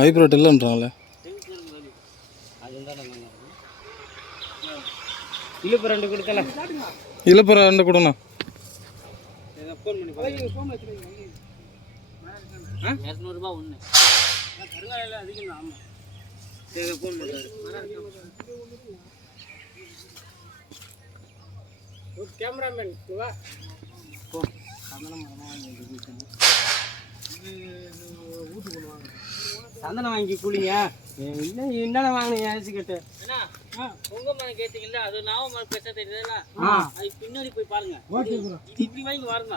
Hybrid இல்லைன்றாங்களே. இழுப்பு ரெண்டு கொடுண்ணா. சந்தனம் வாங்கி குளிங்க. என்னென்ன வாங்கினீங்க அரிசிக்கட்டு? பொங்கல் கேட்டீங்கல்ல, அது நாவல் பெருசா தெரியுதுல்ல, அது பின்னாடி போய் பாருங்க. இப்படி வாங்கி வாருங்க,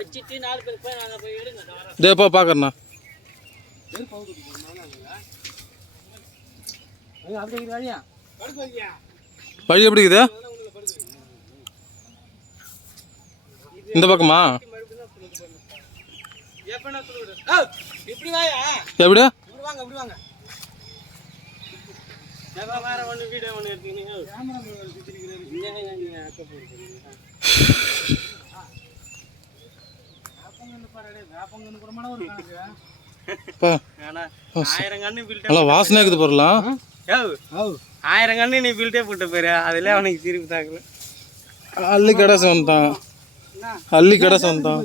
வச்சுட்டு 4 பேர் போய் நாங்கள் போய் எடுங்க. தேப்பா பார்க்கறேண்ணா. வழி எப்படி இருக்குது? இந்த பக்கமா? இப்படி வாயா, எப்படி வாங்க, அப்படி வாங்க. வேற ஒன்று வீடியோ ஒன்று எடுத்தீங்க. வாசனை இருக்குது போறலாம். 1000 கண்ணு நீ பில்டே போட்டு போயிரு, அதுல அவனுக்கு திருப்பி தாக்கல. அள்ளி கடைசி வந்துட்டான். அள்ளி கடைசி வந்துட்டான்.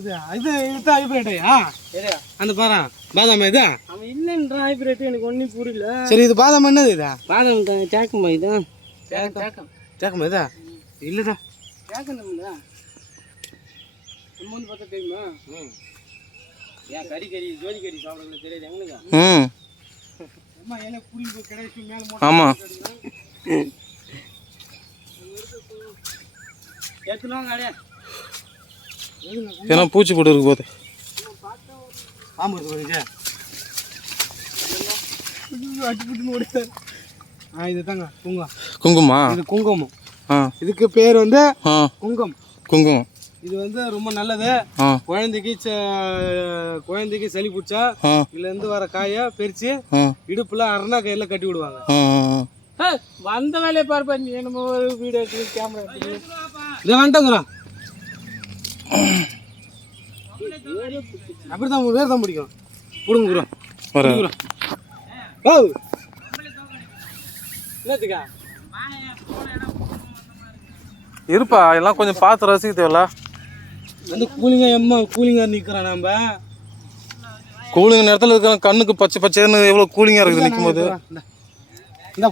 அந்த பாரா பாதாம் இது அவன் இல்லைன்ற ஹைபிரிட் எனக்கு ஒன்றும் புரியல. சரி, இது பாதாம் என்னது? இதா பாதாம் தான். தேக்கமா இதா? தேக்கமா இதா? இல்லைதா தேக்கணும்ல. நம்ம வந்து பார்த்தா தெரியுமா? ஏன் கறி ஜோதி கறி சாப்பிடல தெரியாது எங்களுக்கு. அம்மா ஏன்னா புரிஞ்சு கிடைச்சி மேலே. ஆமாம், ஏற்றுனாங்க கிடையாது. ஏன்னா பூச்சி போட்டு இருக்கு போது. ஆமாம், இது தாங்க குங்குமா. இது குங்குமம். இதுக்கு பேர் வந்து குங்குமம். இது வந்து ரொம்ப நல்லது. குழந்தைக்கு சளி பிடிச்சா இதுல இருந்து வர காய பறிச்சு இடுப்புல அரணா கையில கட்டி விடுவாங்க. வந்த வேலையை பார்ப்பா நீ. என்னமோ வீடியோ கேமரா இதை வந்துட்டோங்கிறோம். அப்படிதான் வேறு தான் பிடிக்கும். பிடுங்குறோம் என்னத்துக்கா இருப்பா. எல்லாம் கொஞ்சம் பார்த்து ரசிக்க தேவையில்ல. வந்து கூலிங்கா நிற்கிறோம். நம்ம கூலிங் நேரத்தில் இருக்கிற கண்ணுக்கு பச்சை பச்சைன்னு எவ்வளோ கூலிங்காக இருக்குது நிற்கும் போது.